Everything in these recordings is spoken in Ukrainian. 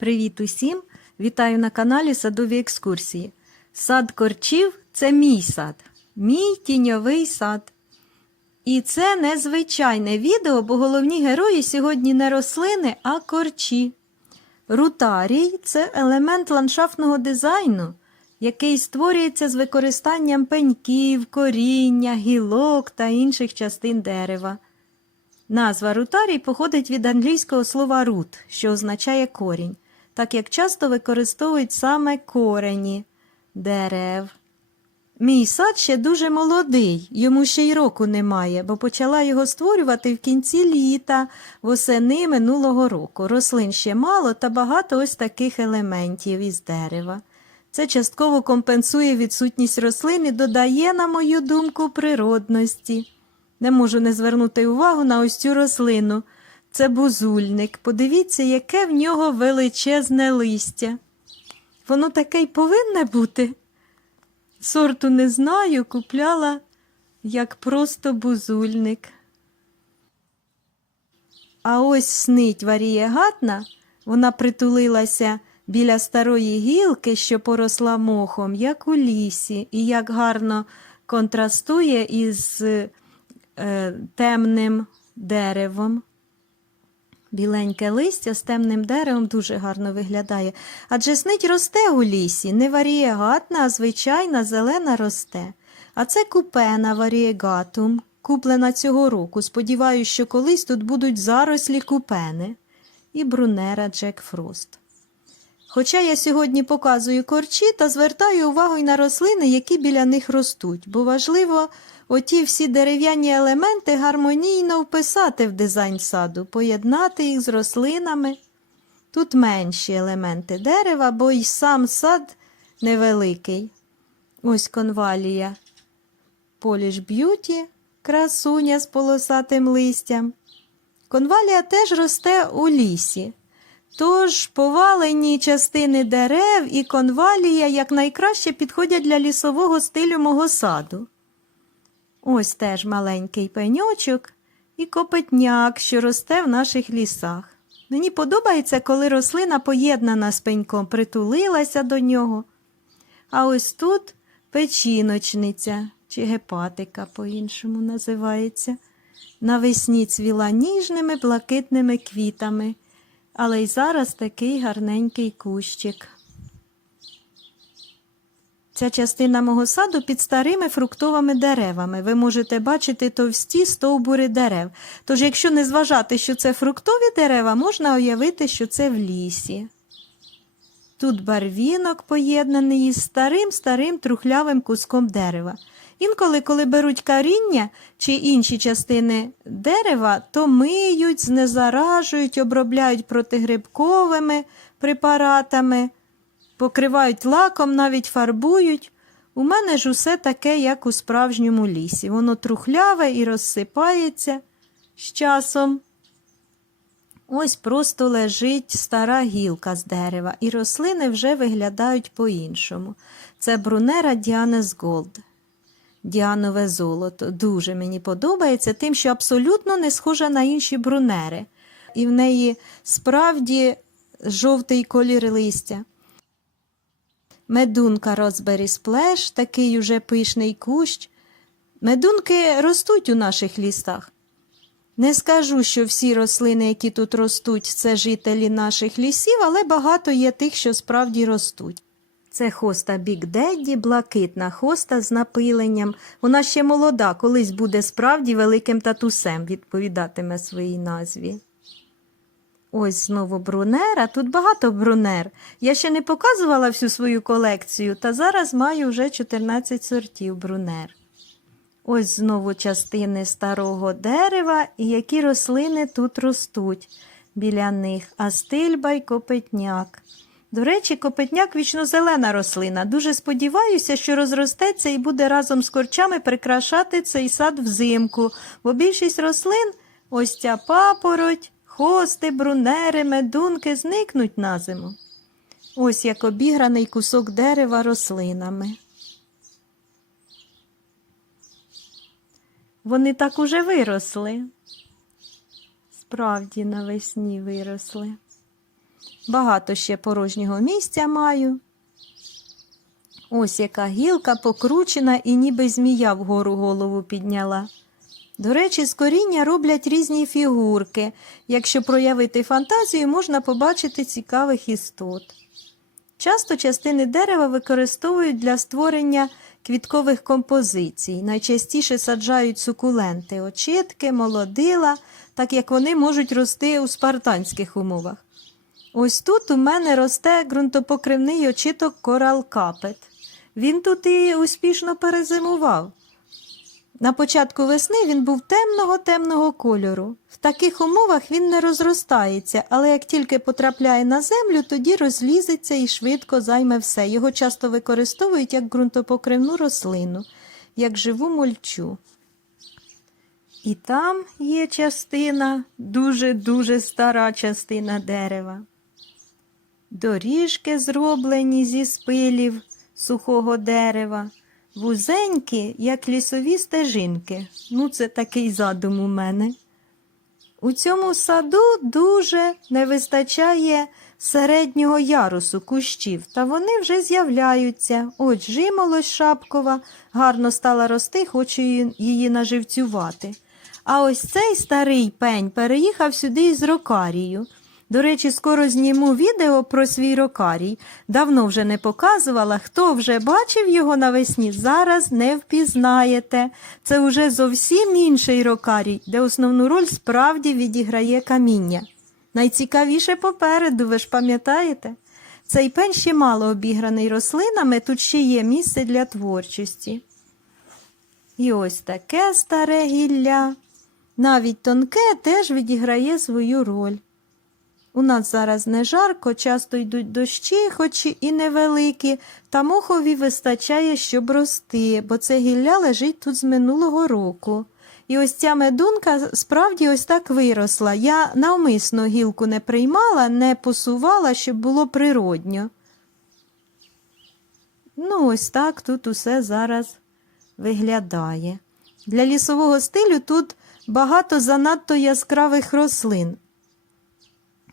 Привіт усім! Вітаю на каналі Садові екскурсії. Сад корчів це мій сад, мій тіньовий сад. І це незвичайне відео, бо головні герої сьогодні не рослини, а корчі. Рутарій це елемент ландшафтного дизайну, який створюється з використанням пеньків, коріння, гілок та інших частин дерева. Назва рутарій походить від англійського слова root, що означає корінь, так як часто використовують саме корені дерев. Мій сад ще дуже молодий, йому ще й року немає, бо почала його створювати в кінці літа, восени минулого року. Рослин ще мало та багато ось таких елементів із дерева. Це частково компенсує відсутність рослин і додає, на мою думку, природності. Не можу не звернути увагу на ось цю рослину. Це бузульник. Подивіться, яке в нього величезне листя. Воно таке й повинне бути. Сорту не знаю, купляла як просто бузульник. А ось снить варієгатна, вона притулилася біля старої гілки, що поросла мохом, як у лісі, і як гарно контрастує із е, темним деревом. Біленьке листя з темним деревом дуже гарно виглядає. Адже снить росте у лісі, не варієгатна, а звичайна зелена росте. А це купена варієгатум, куплена цього року. Сподіваюсь, що колись тут будуть зарослі купени і брунера Джек Фрост. Хоча я сьогодні показую корчі та звертаю увагу й на рослини, які біля них ростуть, бо важливо оті всі дерев'яні елементи гармонійно вписати в дизайн саду, поєднати їх з рослинами. Тут менші елементи дерева, бо й сам сад невеликий. Ось конвалія. Поліш б'юті, красуня з полосатим листям. Конвалія теж росте у лісі. Тож повалені частини дерев і конвалія якнайкраще підходять для лісового стилю мого саду. Ось теж маленький пеньочок і копетняк, що росте в наших лісах. Мені подобається, коли рослина поєднана з пеньком, притулилася до нього. А ось тут печіночниця чи гепатика по-іншому називається. Навесні цвіла ніжними блакитними квітами, але й зараз такий гарненький кущик. Ця частина мого саду під старими фруктовими деревами. Ви можете бачити товсті стовбури дерев. Тож, якщо не зважати, що це фруктові дерева, можна уявити, що це в лісі. Тут барвінок поєднаний із старим старим трухлявим куском дерева. Інколи, коли беруть коріння чи інші частини дерева, то миють, знезаражують, обробляють протигрибковими препаратами, покривають лаком, навіть фарбують. У мене ж усе таке, як у справжньому лісі. Воно трухляве і розсипається з часом. Ось просто лежить стара гілка з дерева, і рослини вже виглядають по-іншому. Це брунера Діанес Голд. Діанове золото. Дуже мені подобається, тим, що абсолютно не схожа на інші брунери. І в неї справді жовтий колір листя. Медунка Розбері Сплеш, такий уже пишний кущ. Медунки ростуть у наших лісах. Не скажу, що всі рослини, які тут ростуть, це жителі наших лісів, але багато є тих, що справді ростуть. Це хоста Бік Дедді, блакитна хоста з напиленням. Вона ще молода, колись буде справді великим татусем, відповідатиме своїй назві. Ось знову брунер, а тут багато брунер. Я ще не показувала всю свою колекцію, та зараз маю вже 14 сортів брунер. Ось знову частини старого дерева і які рослини тут ростуть біля них, астильба й копетняк. До речі, копетняк вічнозелена рослина. Дуже сподіваюся, що розростеться і буде разом з корчами прикрашати цей сад взимку, бо більшість рослин, ось ця папороть, хости, брунери, медунки зникнуть на зиму. Ось як обіграний кусок дерева рослинами. Вони так уже виросли. Справді навесні виросли. Багато ще порожнього місця маю. Ось яка гілка покручена і ніби змія вгору голову підняла. До речі, з коріння роблять різні фігурки. Якщо проявити фантазію, можна побачити цікавих істот. Часто частини дерева використовують для створення квіткових композицій. Найчастіше саджають сукуленти, очітки, молодила, так як вони можуть рости у спартанських умовах. Ось тут у мене росте ґрунтопокривний очіток корал капет. Він тут і успішно перезимував. На початку весни він був темного темного кольору. В таких умовах він не розростається, але як тільки потрапляє на землю, тоді розлізеться і швидко займе все. Його часто використовують як ґрунтопокривну рослину, як живу мульчу. І там є частина, дуже-дуже стара частина дерева. Доріжки зроблені зі спилів сухого дерева, вузенькі, як лісові стежинки. Ну, це такий задум у мене. У цьому саду дуже не вистачає середнього ярусу кущів, та вони вже з'являються. Ось жимолось шапкова, гарно стала рости, хочу її наживцювати. А ось цей старий пень переїхав сюди із рокарію. До речі, скоро зніму відео про свій рокарій. Давно вже не показувала. Хто вже бачив його навесні, зараз не впізнаєте. Це уже зовсім інший рокарій, де основну роль справді відіграє каміння. Найцікавіше попереду, ви ж пам'ятаєте? Цей пень ще мало обіграний рослинами, тут ще є місце для творчості. І ось таке старе гілля. Навіть тонке теж відіграє свою роль. У нас зараз не жарко, часто йдуть дощі, хоч і невеликі, та мохові вистачає, щоб рости, бо це гілля лежить тут з минулого року. І ось ця медунка справді ось так виросла. Я навмисно гілку не приймала, не посувала, щоб було природньо. Ну, ось так тут усе зараз виглядає. Для лісового стилю тут багато занадто яскравих рослин.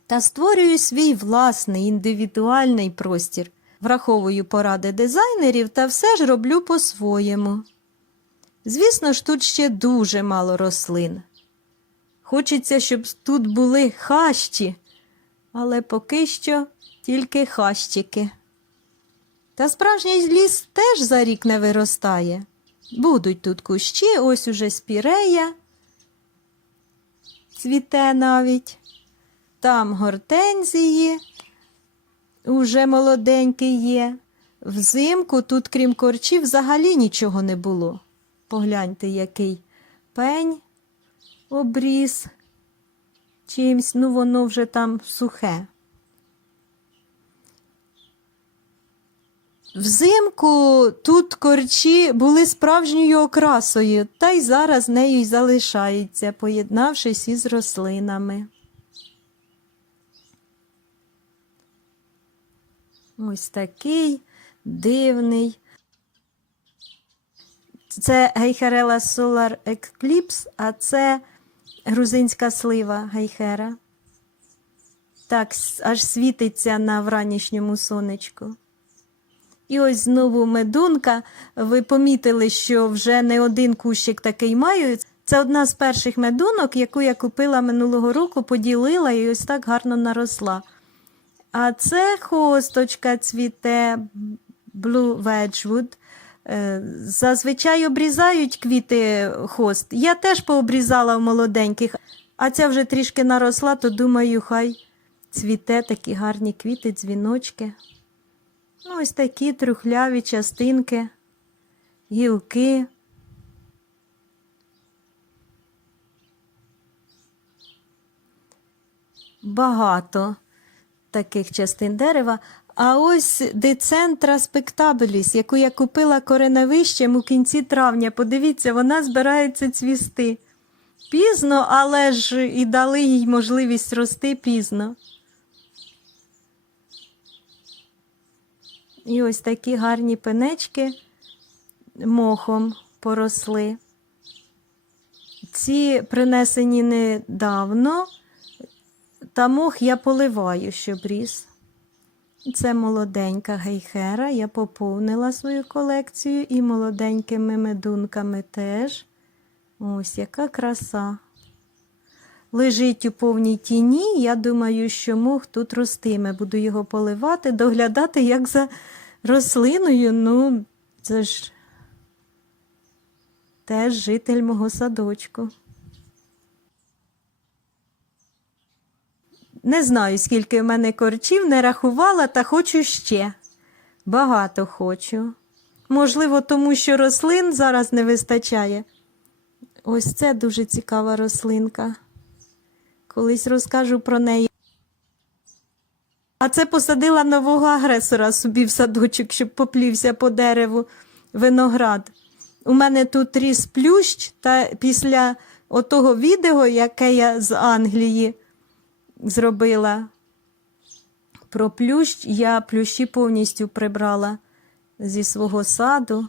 Та створюю свій власний індивідуальний простір, враховую поради дизайнерів та все ж роблю по-своєму. Звісно ж, тут ще дуже мало рослин. Хочеться, щоб тут були хащі, але поки що тільки хащики. Та справжній ліс теж за рік не виростає. Будуть тут кущі, ось уже спірея, цвіте навіть. Там гортензії, уже молоденький є. Взимку тут, крім корчів, взагалі нічого не було. Погляньте, який пень обріз чимсь, ну воно вже там сухе. Взимку тут корчі були справжньою окрасою, та й зараз нею й залишаються, поєднавшись із рослинами. Ось такий дивний. Це гейхерела Solar Eclipse, а це грузинська слива гейхера. Так, аж світиться на вранішньому сонечку. І ось знову медунка. Ви помітили, що вже не один кущик такий маю. Це одна з перших медунок, яку я купила минулого року, поділила і ось так гарно наросла. А це хосточка цвіте Blue Wedgwood. Е, Зазвичай обрізають квіти хост. Я теж пообрізала в молоденьких, а ця вже трішки наросла, то думаю, хай цвіте такі гарні квіти, дзвіночки. Ну, ось такі трухляві частинки, гілки. Багато таких частин дерева. А ось децентра спектабеліс, яку я купила кореневищем у кінці травня. Подивіться, вона збирається цвісти. Пізно, але ж і дали їй можливість рости пізно. І ось такі гарні пенечки мохом поросли. Ці принесені недавно, Та мох я поливаю, щоб ріс. Це молоденька гейхера. Я поповнила свою колекцію і молоденькими медунками теж. Ось яка краса. Лежить у повній тіні. Я думаю, що мох тут ростиме. Буду його поливати, доглядати як за рослиною. Ну, це ж теж житель мого садочку. Не знаю, скільки в мене корчів, не рахувала, та хочу ще. Багато хочу. Можливо, тому що рослин зараз не вистачає. Ось це дуже цікава рослинка. Колись розкажу про неї. А це посадила нового агресора собі в садочок, щоб поплівся по дереву виноград. У мене тут ріс плющ, та після отого відео, яке я з Англії зробила про плющ, я плющі повністю прибрала зі свого саду.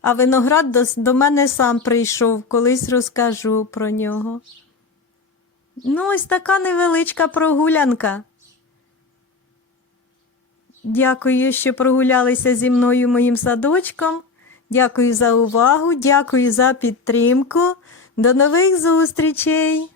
А виноград до, до мене сам прийшов, колись розкажу про нього. Ну, ось така невеличка прогулянка. Дякую, що прогулялися зі мною моїм садочком. Дякую за увагу, дякую за підтримку. До нових зустрічей!